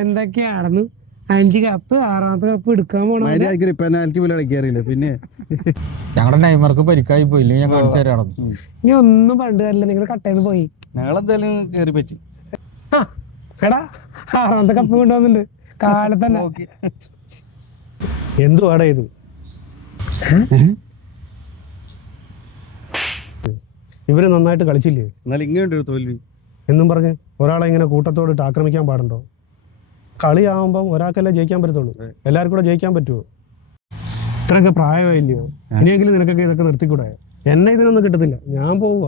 എന്തൊക്കെയാണെന്ന് 5 cup 6ാമത്തെ cup എടുക്കാൻ പോണ പിന്നെ ഞങ്ങളുടെ നൈമർക്ക് പരിക്കായി പോയില്ലേ ഞാൻ കാണിച്ചു തരാം. ഇനി ഒന്നും പണ്ട് കാര്യമില്ല, നിങ്ങൾ കട്ടേന്ന് പോയി. ഞങ്ങളെന്തായാലും കേറി പറ്റി. എടാ 6ാമത്തെ കപ്പ് കൊണ്ടുവന്നിട്ടുണ്ട് കാലത്തന്നെ. എന്തുവാടാ ഇത്? ഇവര് നന്നായിട്ട് കളിച്ചില്ലേ? എന്നാലും ഇങ്ങനെ ഒരു തോൽവി എന്നും പറഞ്ഞ് ഒരാളെ ഇങ്ങനെ കൂട്ടത്തോടിട്ട് ആക്രമിക്കാൻ പാടുണ്ടോ? കളിയാവുമ്പം ഒരാൾക്കല്ലേ ജയിക്കാൻ പറ്റത്തുള്ളൂ, എല്ലാവർക്കും കൂടെ ജയിക്കാൻ പറ്റുമോ? ഇത്രയൊക്കെ പ്രായമായില്ലയോ? ഇനിയെങ്കിലും നിനക്കൊക്കെ ഇതൊക്കെ നിർത്തിക്കൂടെ? എന്നെ ഇതിനൊന്നും കിട്ടത്തില്ല, ഞാൻ പോവുക.